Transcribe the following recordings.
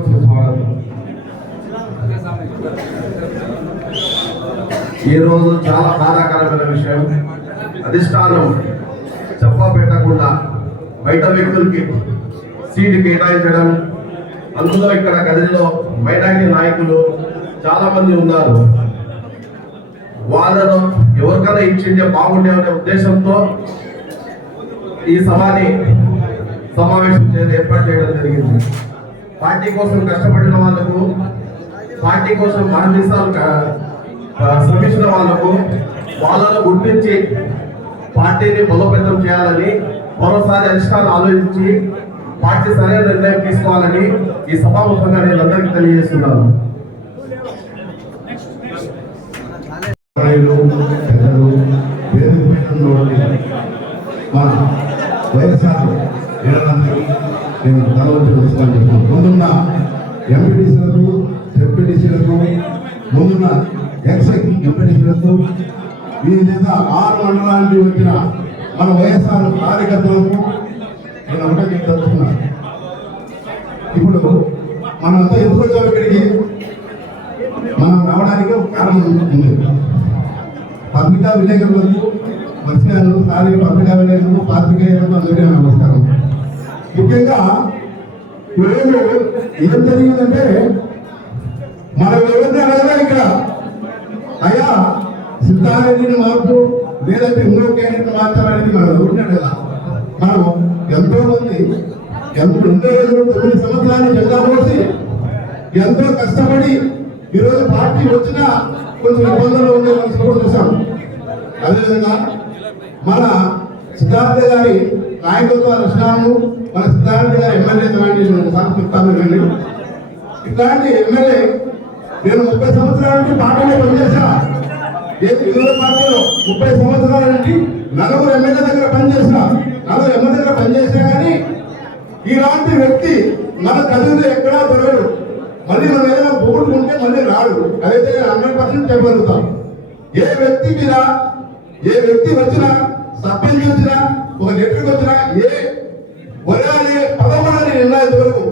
ఈ రోజు ఈరోజు చాలా బాధాకరమైన విషయం. అధిష్టానం చెప్ప పెట్టకుండా బయట వ్యక్తులకి సీటు కేటాయించడం అందులో ఇక్కడ గదిలో మైనార్టీ నాయకులు చాలా మంది ఉన్నారు. వాళ్ళను ఎవరికైనా ఇచ్చింటే బాగుండే అనే ఉద్దేశంతో ఈ సభని సమావేశం చేసి ఏర్పాటు చేయడం జరిగింది. పార్టీ కోసం కష్టపడిన వాళ్ళకు పార్టీ కోసం మరణిస్తాలు శ్రమించిన వాళ్ళకు వాళ్ళను గుర్తించి పార్టీని బలోపేతం చేయాలని మరోసారి అధిష్టానం ఆలోచించి పార్టీ సరైన నిర్ణయం తీసుకోవాలని ఈ సభాముఖంగా నేను అందరికీ తెలియజేస్తున్నాను. మన వైఎస్ఆర్ నేను తలవంచి నమస్కారం చెప్తున్నాను. ముందున్న ఎంపీటీసీలకు ఎంపీటీసీలకు ముందున్న ఎక్స్ ఎంపీటీసీలకు ఈ విధంగా ఆరు మండలానికి వచ్చిన మన వైఎస్ఆర్ కార్యకర్తలకు నేను ఒకటే మీకు ఇప్పుడు మనంతా ఎందుకు వచ్చాము ఇక్కడికి? మనం రావడానికి ఒక కారణం ఉంది. పత్రికా విలేకరులకు మత్స్యాలు పత్రికా విలేకరులు పాత్రికేయులకు అందరికీ నమస్కారం. ముఖ్యంగా ఈరోజు ఏం జరిగిందంటే మనం ఎవరిని అడగదా ఇక్కడ? అయ్యా సిద్ధారెడ్డిని మార్పు లేదంటే ఇంకో క్యాండిడేట్ మార్చాలనేది మనం ఎవరిని అడగదా మనం ఎంతో మంది ఎంతో ఎన్నో రోజులు తొమ్మిది సంవత్సరాలు జెండా పోసి ఎంతో కష్టపడి ఈరోజు పార్టీ వచ్చినా కొంచెం ఇబ్బందులు ఉండే మనుషులు కూడా చూసాం. అదేవిధంగా మన సిద్ధార్థ గారి నాయకత్వ లక్షణాలను మన సిద్ధార్థ గారి ఎమ్మెల్యే లాంటి సంస్కృతాన్ని వెళ్ళి ఇట్లాంటి ఎమ్మెల్యే నేను ముప్పై సంవత్సరాల నుంచి పార్టీలో పనిచేశా ఏదో పార్టీలో ముప్పై సంవత్సరాల నుంచి నలుగురు ఎమ్మెల్యే దగ్గర పనిచేసిన నలుగురు ఎమ్మెల్యే దగ్గర పనిచేసినా కానీ ఇలాంటి వ్యక్తి మన కదిలిలో ఎక్కడా దొరకడు. మళ్ళీ మనం ఏదైనా పోగొట్టుకుంటే మళ్ళీ రాడు. అదైతే హండ్రెడ్ పర్సెంట్ చెప్పగలుగుతాను ఏ వ్యక్తి మీద ఏ వ్యక్తి వచ్చినా సర్పంచ్ వచ్చినా ఒక నెట్కి వచ్చినా ఏ? వరాలి పదమూడని నిర్ణయం వరకు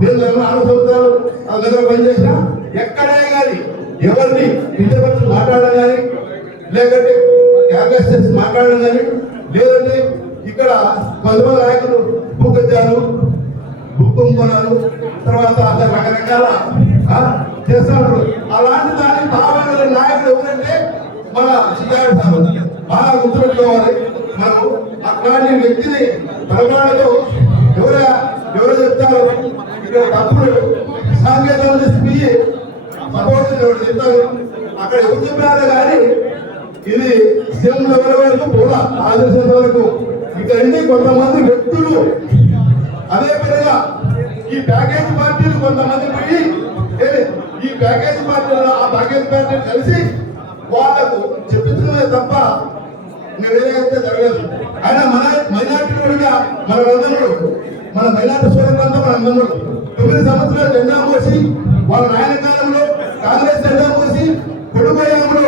నేను దగ్గర నాలుగు సంవత్సరాలు ఆ దగ్గర పనిచేసినా ఎక్కడే కానీ ఎవరిని కిందపరిచి మాట్లాడడం కానీ లేదంటే క్యాన్వస్ చేసి మాట్లాడడం కానీ లేదంటే ఇక్కడ కొంతమంది నాయకులు భూగత్యాలు భూకుంభనాలు తర్వాత రకరకాల ఆ, చేస్తున్నారు. అలాంటి దాన్ని బాగా నాయకులు ఎవరంటే మన సిద్ధార్థ బాగా గుర్తుపెట్టుకోవాలి. మనం అలాంటి వ్యక్తిని ప్రమాణతో ఎవరు ఎవరు చెప్తారు? ఇక్కడ తప్పుడు సాంకేతాలు తీసుకుని సపోర్ట్ ఎవరు చెప్తారు? అక్కడ ఎవరు చెప్పారు కానీ ఇది సీఎం లెవెల్ వరకు పోలా ఆదర్శం వరకు. ఇక్కడ కొంతమంది వ్యక్తులు అదే విధంగా ఈ ప్యాకేజ్ పార్టీలు కొంతమంది పోయి ఏ, ఈ ప్యాకేజ్ పార్టీలో ఆ ప్యాకేజ్ పార్టీలు కలిసి వాళ్ళకు చెప్పించుకునే తప్ప ఇంకా వేరే అయితే జరగదు. ఆయన మన మైనార్టీ కూడా మన బంధువులు మన మైనార్టీ సోదరులంతా మన బంధువులు తొమ్మిది సంవత్సరాలు జెండా మోసి వాళ్ళ నాయన కాలంలో కాంగ్రెస్ జెండా మోసి కొడుకోయాంలో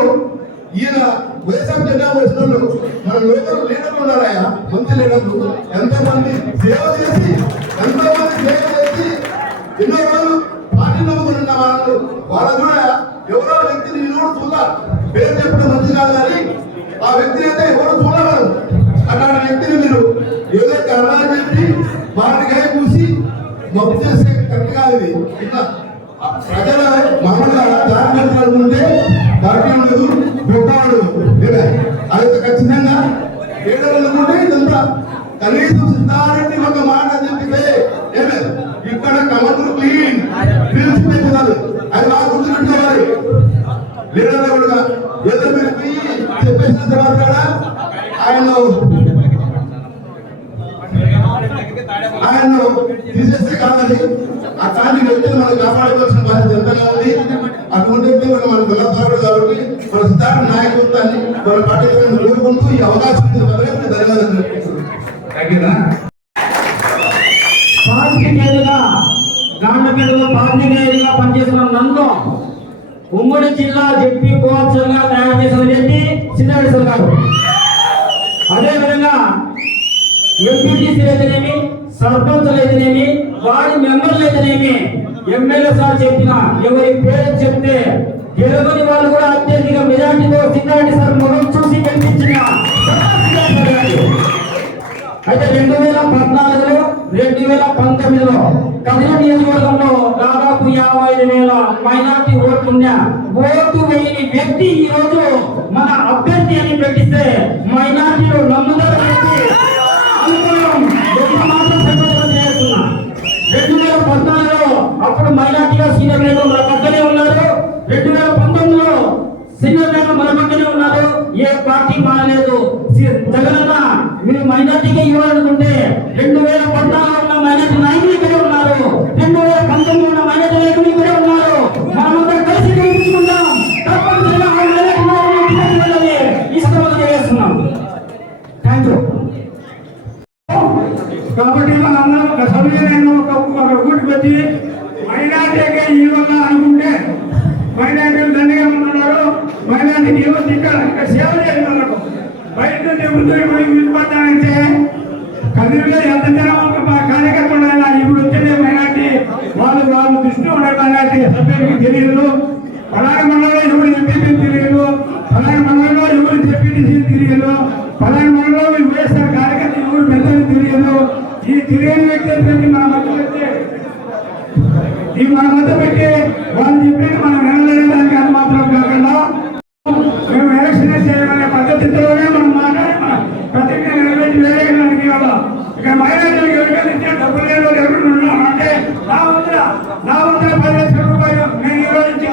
ఈయన వైఎస్ఆర్ జెండా మోసిన వాళ్ళు మన లోకల్ లీడర్లు ఉన్నారాయా మంచి లీడర్లు. ఎంతమంది సేవ చేసి ఎంతో మంది సేవ చేసి ఎన్నో రోజులు పార్టీ నమ్ముకుని ఉన్న వాళ్ళు వాళ్ళ కూడా ఆ వ్యక్తిని అయితే ఎవరు చూడగలరు? అట్లాంటి వ్యక్తిని మీరు ఏదో కారణాలు చెప్పి మామిడికాయ చూసి మొక్కు చేసే కట్టు కాదు ఇది. ఇట్లా ప్రజల మామూలుగా దాని ఉంటే దాటి ఉండదు గొప్పవాడు లేదా? అయితే ఖచ్చితంగా ఏడవలు ఇదంతా కనీసం సిద్ధారెడ్డి ఒక మాట ఆయన తీసేస్తే కాదని అట్లాంటి వ్యక్తులు మనం కాపాడుకోవాల్సిన బాధ్యత ఎంతగా ఉంది. అటువంటి వ్యక్తులు మనం మన గొల్లపాడు కాబట్టి మన సిద్ధార్థ నాయకత్వాన్ని మన పార్టీలను నిలుపుకుంటూ ఈ అవకాశం ధన్యవాదాలు. పాత్రికేయులుగా పాత్రికేయులుగా నన్ను ఉమ్మడి జిల్లా జడ్పీ కోఆప్షన్గా తయారు చేసిన వ్యక్తి సిద్ధార్థ గారు. అదేవిధంగా ఎంపీటీసీ అయితేనేమి సర్పంచ్లు అయితేనేమి వార్డు మెంబర్లు అయితేనేమి ఎమ్మెల్యే సార్ చెప్పిన ఎవరి పేరు చెప్తే గెలవని వాళ్ళు కూడా అత్యధిక మెజార్టీతో సిద్ధాంతి సార్ ముఖం చూసి గెలిపించిన అయితే రెండు వేల పద్నాలుగులో రెండు వేల పంతొమ్మిదిలో కదిరి నియోజకవర్గంలో దాదాపు యాభై ఐదు వేల మైనార్టీ ఓట్లున్న ఓటు వేయని వ్యక్తి ఈ రోజు మన అభ్యర్థి అని పెట్టిస్తే మైనార్టీలు నమ్ముదల వ్యక్తి రెండు వేల పద్నాలుగులో అప్పుడు మైనార్టీగా సీనియర్ నేతలు మన పక్కనే ఉన్నారు. రెండు వేల పంతొమ్మిదిలో సీనియర్ నేతలు మన పక్కనే ఉన్నారు. ఏ పార్టీ మారలేదు. జగనన్న మీరు మైనార్టీకి ఇవ్వాలనుకుంటే రెండు వేల మైనార్టీకి ఈ సేవ చేయాలి బయట ముందు నిలబడ్డానంటే కదిరిలో ఎంత జనం ఒక మా ఇప్పుడు వచ్చేది మైనార్టీ వాళ్ళు వాళ్ళు దృష్టిలో ఉండే మైనార్టీ సభ్యులకి తెలియదు. పలాని మండలంలో ఎవరు ఎంపీ తెలియదు. పలాని మండలంలో ఎవరు డిప్యూటీ తెలియదు. మండలంలో కార్యకర్త ఎవరు పెద్దలు తెలియదు. ఈ తెలియని వ్యక్తి మన మధ్య పెట్టి ఈ మన మధ్య పెట్టి వాళ్ళు చెప్పిన మనం వినలేదానికి అది మాత్రం కాకుండా మేము ఎలక్షన్ చేయాలనే పద్ధతిలోనే మనం మాట్లాడి మన ప్రతిజ్ఞ నెరవేర్చి కదా ఇక మైనార్టీలకు ఎవరికైనా ఇచ్చే డబ్బులు లేని వాళ్ళు ఎవరు ఉన్నాం అంటే నా వద్ద నా వద్ద పది లక్షల రూపాయలు నేను ఈ రోజు ఇచ్చి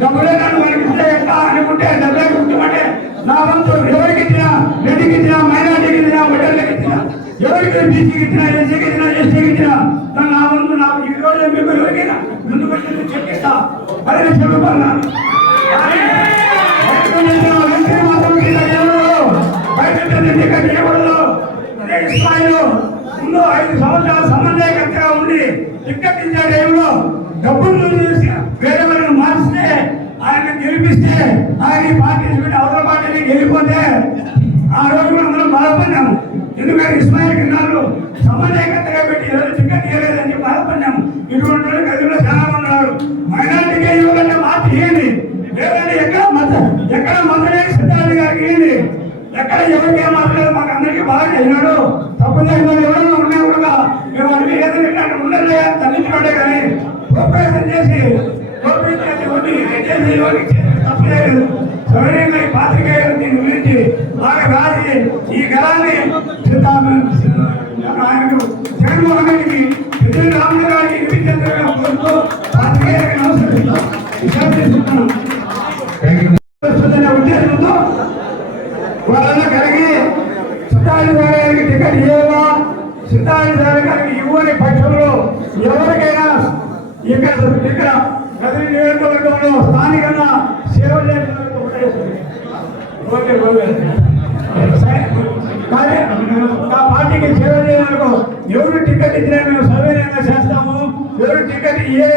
డబ్బులేనాడు మనకి ఇస్తే ఎట్లా అనుకుంటే డబ్బే గుర్తుమంటే నా వంతు ఎవరికి ఇచ్చినా రెడ్డికి ఇచ్చినా మైనార్టీకి ఇచ్చినా ఇచ్చినా ఎవరికి బీసీకి ఇచ్చినా ఎస్సీకి ఇచ్చినా ఎస్టీకి ఇచ్చినా నా వంతు నాకు ఈ రోజు మీకు ఎవరికైనా ముందుకు వచ్చి చెప్పిస్తా. పది లక్షల రూపాయలు బయట నియమంలో టికెట్ ఇవ్వకూడదు. ముందు ఐదు సంవత్సరాలు సమన్వయకర్తగా ఉండి టిక్కెట్ టైంలో డబ్బులు వేరే వాళ్ళని మార్చితే ఆయన గెలిపిస్తే ఆయన ఈ పార్టీ పెట్టి అవతల పార్టీని గెలిపోతే ఆ రోజు మనం అందరం బాధపడినాము ఎందుకంటే ఇస్మాయిల్ కిన్నాళ్ళు సమన్వయకర్తగా పెట్టి ఈరోజు టికెట్ ఇవ్వలేదని బాధపడినాము ఇటువంటి వాళ్ళు గదిలో చాలా మంది ఉన్నారు. మైనార్టీకి ఇవ్వాలంటే మార్పు ఇవ్వండి లేదంటే ఎక్కడ మత ఎక్కడ మంత్రి సిద్ధార్థి గారికి ఇవ్వండి. ఎక్కడ ఎవరికి ఏం బాగా అయినాడు తప్పు సిద్ధార్థ గారికి ఇవ్వని పక్షంలో ఎవరికైనా ఇక్కడ ఇక్కడ కదిరి నియోజకవర్గంలో స్థానికంగా సేవ కానీ ఆ పార్టీకి సేవ చేయడానికి ఎవరు టికెట్ ఇచ్చినా మేము సౌకర్యంగా చేస్తాము. ఎవరు టికెట్ ఏ